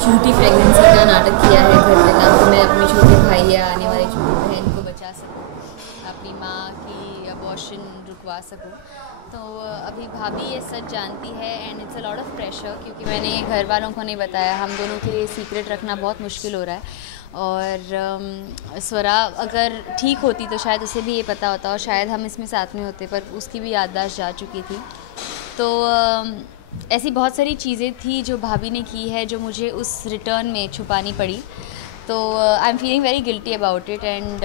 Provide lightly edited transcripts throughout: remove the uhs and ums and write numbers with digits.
झूठी प्रेगनेंसी का नाटक किया है घर पे, ताकि मैं अपने छोटे भाई या आने वाले छोटे बहन को बचा सकूं, अपनी माँ की अबॉर्शन रुकवा सकूं। तो अभी भाभी ये सच जानती है and it's a lot of pressure, क्योंकि मैंने घर वालों को नहीं बताया। हम दोनों के लिए सीक्रेट रखना बहुत मुश्किल हो रहा है। और स्वरा अगर ठीक होती तो शायद उसे भी ये पता होता और शायद हम इसमें साथ में होते, पर उसकी भी याददाश्त जा चुकी थी। तो ऐसी बहुत सारी चीज़ें थी जो भाभी ने की है, जो मुझे उस रिटर्न में छुपानी पड़ी। तो I am feeling very guilty about it. And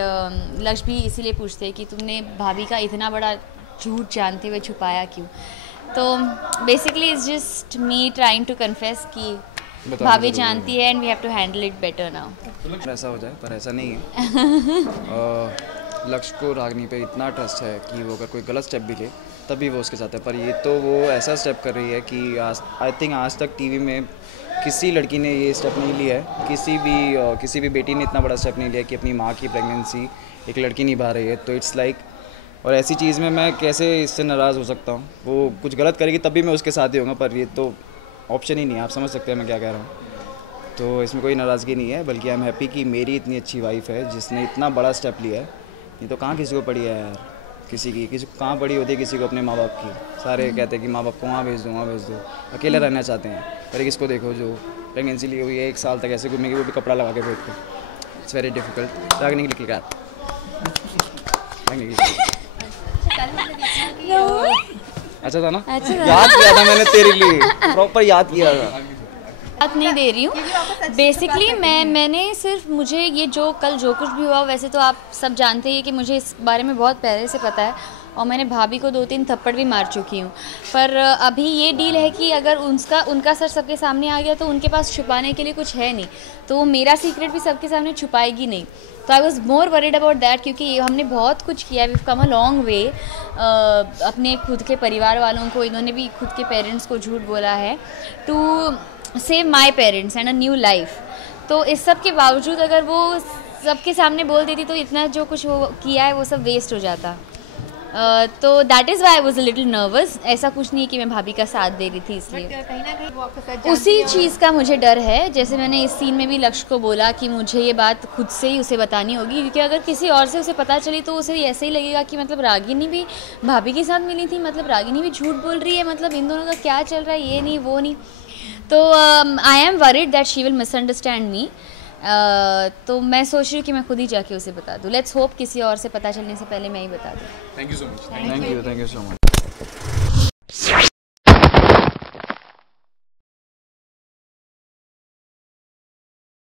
लक्ष्य भी इसीलिए पूछते हैं कि तुमने भाभी का इतना बड़ा झूठ जानते हुए छुपाया क्यों। तो basically it's just me trying to confess कि भाभी जानती है and we have to handle it better now. ऐसा हो जाए, पर ऐसा नहीं है। लक्ष्य को रागिनी पे इतना ट्रस्ट है कि वो अगर कोई गलत स्टेप भी ले तभी वो उसके साथ है। पर ये तो वो ऐसा स्टेप कर रही है कि आई थिंक आज तक टीवी में किसी लड़की ने ये स्टेप नहीं लिया है, किसी भी बेटी ने इतना बड़ा स्टेप नहीं लिया कि अपनी माँ की प्रेगनेंसी एक लड़की निभा रही है। तो इट्स लाइक और ऐसी चीज़ में मैं कैसे इससे नाराज़ हो सकता हूँ। वो कुछ गलत करेगी तभी मैं उसके साथ ही होऊंगा, पर ये तो ऑप्शन ही नहीं है। आप समझ सकते हैं मैं क्या कह रहा हूँ। तो इसमें कोई नाराज़गी नहीं है, बल्कि आई एम हैप्पी कि मेरी इतनी अच्छी वाइफ है जिसने इतना बड़ा स्टेप लिया है। ये तो कहाँ किसी को पड़ी है यार, किसी को कहाँ पड़ी होती है किसी को अपने माँ बाप की। सारे कहते हैं कि माँ बाप को वहाँ भेज दो, अकेले रहना चाहते हैं। पर किसको देखो जो प्रेगनेंसी ली हुई है 1 साल तक ऐसे घूमेगी, वो भी कपड़ा लगा के भेजते हैं। It's very difficult. रागिनी की लिखी अच्छा था ना? याद किया था मैंने तेरे लिए, प्रॉपर याद किया था। बात नहीं दे रही हूँ। बेसिकली मैंने सिर्फ मुझे ये जो कल जो कुछ भी हुआ, वैसे तो आप सब जानते हैं कि मुझे इस बारे में बहुत पहले से पता है और मैंने भाभी को 2-3 थप्पड़ भी मार चुकी हूँ। पर अभी ये डील है कि अगर उनका सर सबके सामने आ गया तो उनके पास छुपाने के लिए कुछ है नहीं, तो वो मेरा सीक्रेट भी सबके सामने छुपाएगी नहीं। तो I was more worried about that, क्योंकि हमने बहुत कुछ किया, we come a long way. अपने खुद के परिवार वालों को, इन्होंने भी खुद के पेरेंट्स को झूठ बोला है to save my parents and a new life. तो इस सब के बावजूद अगर वो सबके सामने बोल देती तो इतना जो कुछ वो किया है वो सब वेस्ट हो जाता। तो that is why I was a little nervous. ऐसा कुछ नहीं है कि मैं भाभी का साथ दे रही थी, इसलिए कहीं ना कहीं वो आपके साथ उसी चीज़ का मुझे डर है। जैसे मैंने इस सीन में भी लक्ष्य को बोला कि मुझे ये बात खुद से ही उसे बतानी होगी, क्योंकि अगर किसी और से उसे पता चली तो उसे ऐसे ही लगेगा कि मतलब रागिनी भी भाभी के साथ मिली थी, मतलब रागिनी भी झूठ बोल रही है, मतलब इन दोनों का क्या चल रहा है, ये नहीं वो नहीं। तो I am worried that she will misunderstand मी। तो मैं सोच रही हूँ कि मैं खुद ही जाके उसे बता दूँ। लेट्स होप किसी और से पता चलने से पहले मैं ही बता दूँ। Thank you so much.